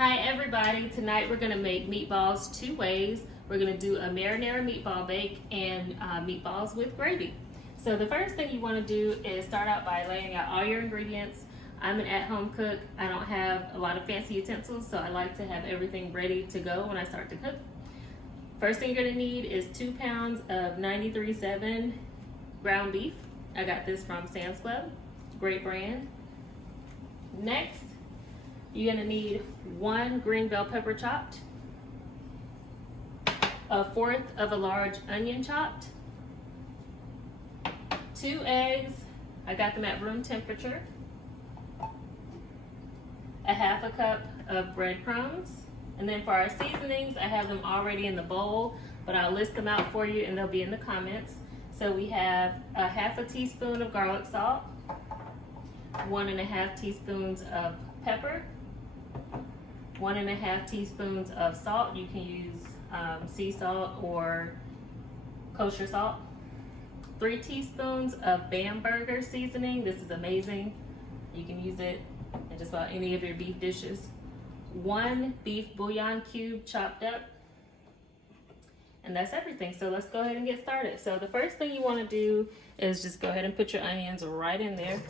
Hi everybody, tonight we're going to make meatballs two ways. We're going to do a marinara meatball bake and meatballs with gravy. So the first thing you want to do is start out by laying out all your ingredients. I'm an at-home cook. I don't have a lot of fancy utensils, so I like to have everything ready to go when I start to cook. First thing you're going to need is 2 pounds of 93.7 ground beef. I got this from Sam's Club, great brand. Next, you're gonna need 1 green bell pepper chopped, 1/4 of a large onion chopped, 2 eggs, I got them at room temperature, 1/2 cup of breadcrumbs, and then for our seasonings, I have them already in the bowl, but I'll list them out for you and they'll be in the comments. So we have 1/2 teaspoon of garlic salt, 1.5 teaspoons of pepper, 1.5 teaspoons of salt. You can use sea salt or kosher salt. 3 teaspoons of Bamberger seasoning. This is amazing. You can use it in just about any of your beef dishes. 1 beef bouillon cube chopped up. And that's everything. So let's go ahead and get started. So the first thing you want to do is just go ahead and put your onions right in there.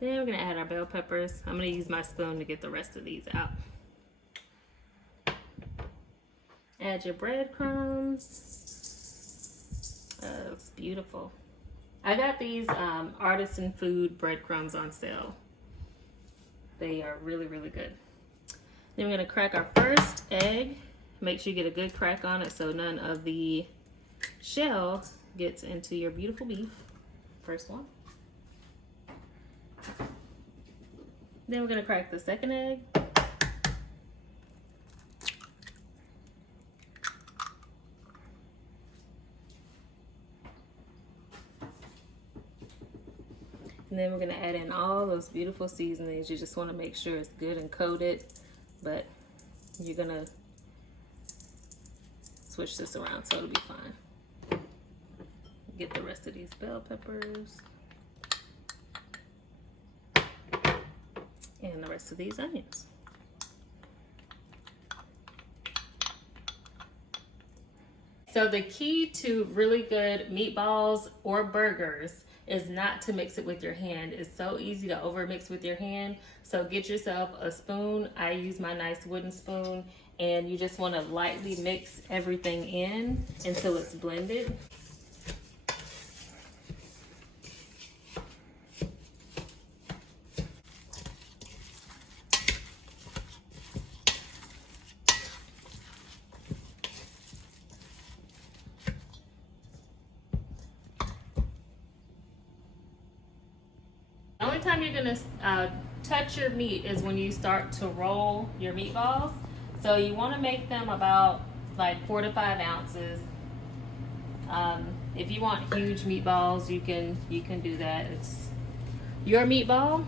Then we're going to add our bell peppers. I'm going to use my spoon to get the rest of these out. Add your breadcrumbs. Oh, it's beautiful. I got these artisan food breadcrumbs on sale. They are really, really good. Then we're going to crack our first egg. Make sure you get a good crack on it so none of the shell gets into your beautiful beef. First one. Then we're going to crack the second egg. And then we're going to add in all those beautiful seasonings. You just want to make sure it's good and coated, but you're going to switch this around so it'll be fine. Get the rest of these bell peppers. And the rest of these onions. So the key to really good meatballs or burgers is not to mix it with your hand. It's so easy to overmix with your hand. So get yourself a spoon. I use my nice wooden spoon, and you just want to lightly mix everything in until it's blended. The only time you're gonna touch your meat is when you start to roll your meatballs. So you want to make them about like 4 to 5 ounces. If you want huge meatballs, you can do that. It's your meatball,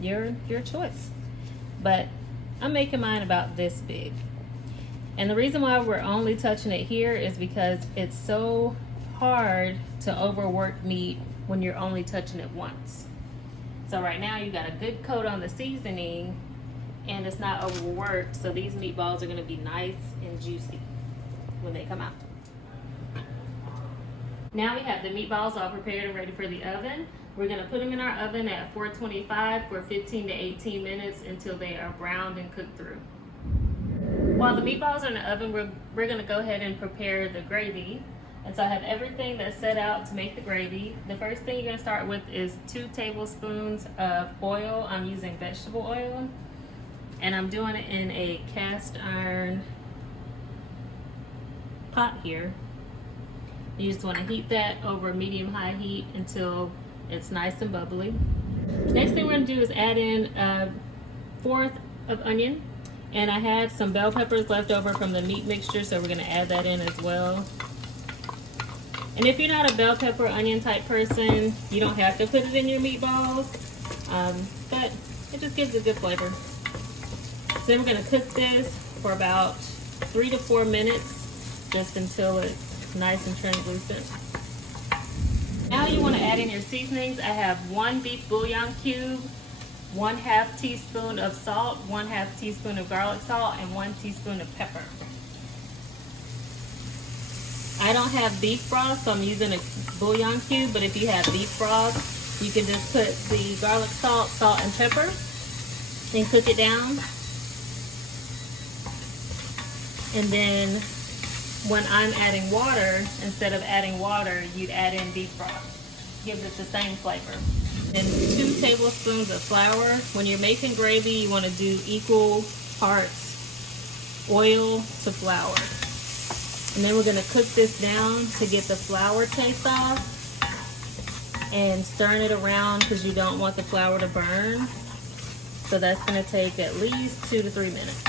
your choice. But I'm making mine about this big. And the reason why we're only touching it here is because it's so hard to overwork meat when you're only touching it once. So right now you got a good coat on the seasoning and it's not overworked, so these meatballs are going to be nice and juicy when they come out. Now we have the meatballs all prepared and ready for the oven. We're going to put them in our oven at 425 for 15 to 18 minutes until they are browned and cooked through. While the meatballs are in the oven, we're going to go ahead and prepare the gravy. And so I have everything that's set out to make the gravy. The first thing you're going to start with is 2 tablespoons of oil. I'm using vegetable oil. And I'm doing it in a cast iron pot here. You just want to heat that over medium-high heat until it's nice and bubbly. Next thing we're going to do is add in 1/4 of onion. And I had some bell peppers left over from the meat mixture, so we're going to add that in as well. And if you're not a bell pepper onion type person, you don't have to put it in your meatballs, but it just gives a good flavor. So then we're going to cook this for about 3 to 4 minutes, just until it's nice and translucent. Now you want to add in your seasonings. I have 1 beef bouillon cube, 1/2 teaspoon of salt, 1/2 teaspoon of garlic salt, and 1 teaspoon of pepper. I don't have beef broth, so I'm using a bouillon cube, but if you have beef broth, you can just put the garlic salt, and pepper and cook it down. And then when I'm adding water, instead of adding water, you'd add in beef broth. Gives it the same flavor. And 2 tablespoons of flour. When you're making gravy, you want to do equal parts oil to flour. And then we're going to cook this down to get the flour taste off, and stirring it around because you don't want the flour to burn. So that's going to take at least 2 to 3 minutes.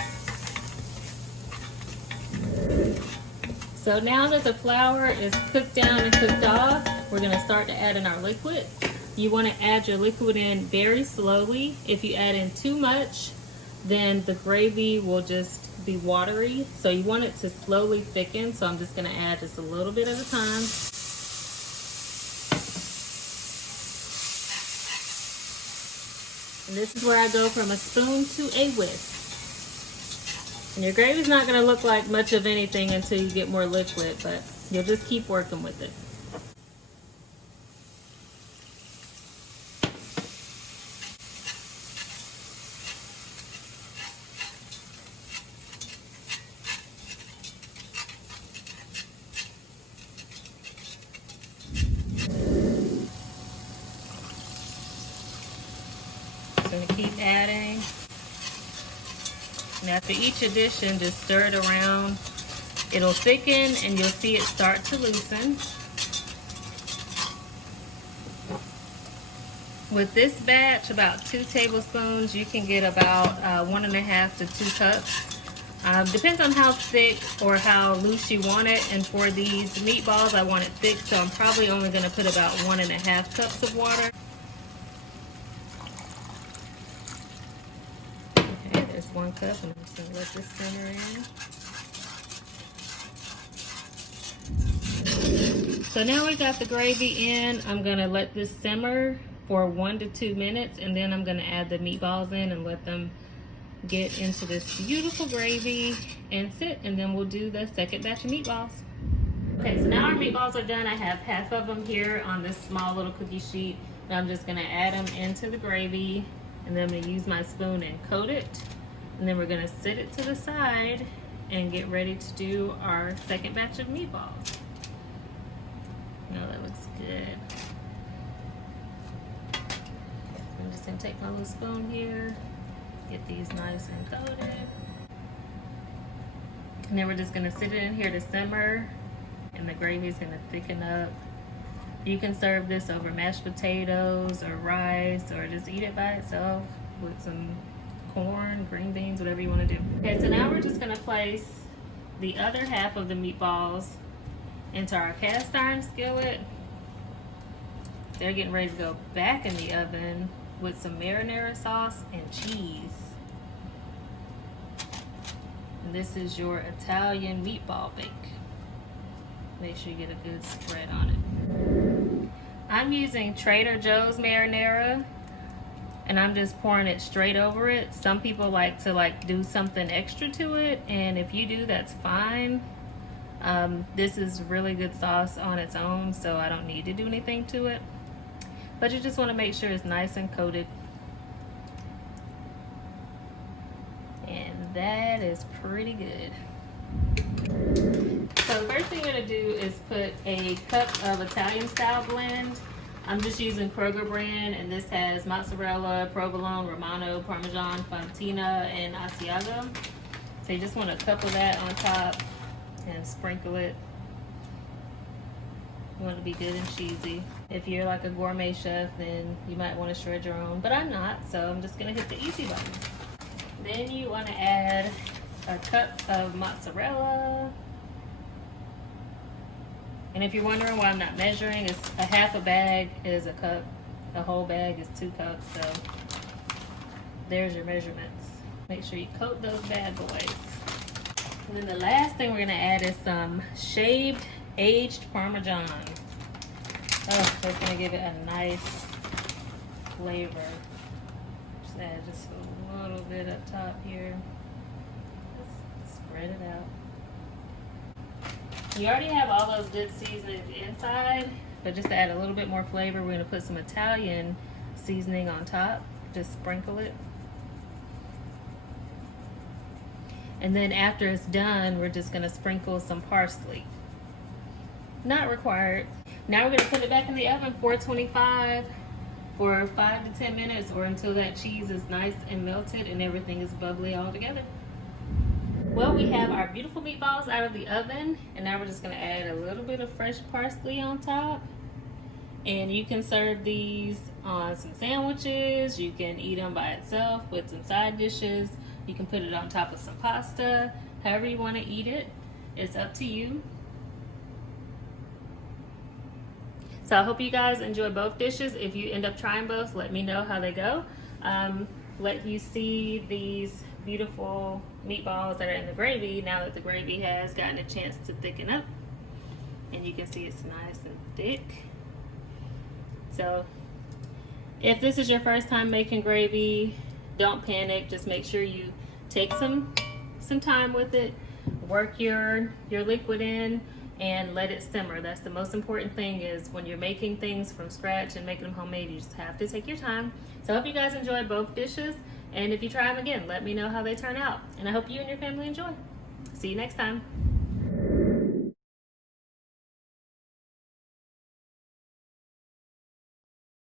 So now that the flour is cooked down and cooked off, we're going to start to add in our liquid. You want to add your liquid in very slowly. If you add in too much, then the gravy will just be watery. So you want it to slowly thicken. So I'm just going to add just a little bit at a time. And this is where I go from a spoon to a whisk. And your gravy's not going to look like much of anything until you get more liquid, but you'll just keep working with it. I'm going to keep adding. And after each addition, just stir it around. It'll thicken and you'll see it start to loosen. With this batch, about 2 tablespoons, you can get about 1.5 to 2 cups. Depends on how thick or how loose you want it. And for these meatballs, I want it thick, so I'm probably only going to put about 1.5 cups of water. There's 1 cup, and I'm just going to let this simmer in. So now we got the gravy in. I'm going to let this simmer for 1 to 2 minutes, and then I'm going to add the meatballs in and let them get into this beautiful gravy and sit, and then we'll do the second batch of meatballs. Okay, so now our meatballs are done. I have half of them here on this small little cookie sheet, and I'm just going to add them into the gravy, and then I'm going to use my spoon and coat it. And then we're going to sit it to the side and get ready to do our second batch of meatballs. Now that looks good. I'm just going to take my little spoon here, get these nice and coated. And then we're just going to sit it in here to simmer, and the gravy is going to thicken up. You can serve this over mashed potatoes or rice, or just eat it by itself with some corn, green beans, whatever you want to do. Okay, so now we're just going to place the other half of the meatballs into our cast iron skillet. They're getting ready to go back in the oven with some marinara sauce and cheese. And this is your Italian meatball bake. Make sure you get a good spread on it. I'm using Trader Joe's marinara, and I'm just pouring it straight over it. Some people like to do something extra to it, and if you do, that's fine. This is really good sauce on its own, so I don't need to do anything to it. But you just want to make sure it's nice and coated. And that is pretty good. So the first thing you're going to do is put a cup of Italian style blend. I'm just using Kroger brand, and this has mozzarella, provolone, romano, parmesan, fontina, and asiago. So you just want a cup of that on top and sprinkle it. You want it to be good and cheesy. If you're like a gourmet chef, then you might want to shred your own, but I'm not, so I'm just going to hit the easy button. Then you want to add a cup of mozzarella. And if you're wondering why I'm not measuring, it's a half a bag is a cup. A whole bag is 2 cups, so there's your measurements. Make sure you coat those bad boys. And then the last thing we're gonna add is some shaved aged Parmesan. Oh, that's gonna give it a nice flavor. Just add just a little bit up top here. Just spread it out. You already have all those good seasonings inside, but just to add a little bit more flavor, we're gonna put some Italian seasoning on top. Just sprinkle it. And then after it's done, we're just gonna sprinkle some parsley. Not required. Now we're gonna put it back in the oven, 425, for 5 to 10 minutes, or until that cheese is nice and melted and everything is bubbly all together. Well, we have our beautiful meatballs out of the oven, and now we're just gonna add a little bit of fresh parsley on top. And you can serve these on some sandwiches. You can eat them by itself with some side dishes. You can put it on top of some pasta. However you want to eat it, it's up to you. So I hope you guys enjoy both dishes. If you end up trying both, let me know how they go. Let you see these beautiful meatballs that are in the gravy now that the gravy has gotten a chance to thicken up. And you can see it's nice and thick. So if this is your first time making gravy, don't panic. Just make sure you take some time with it. Work your liquid in and let it simmer. That's the most important thing, is when you're making things from scratch and making them homemade, you just have to take your time. So I hope you guys enjoy both dishes. And if you try them again, let me know how they turn out. And I hope you and your family enjoy. See you next time.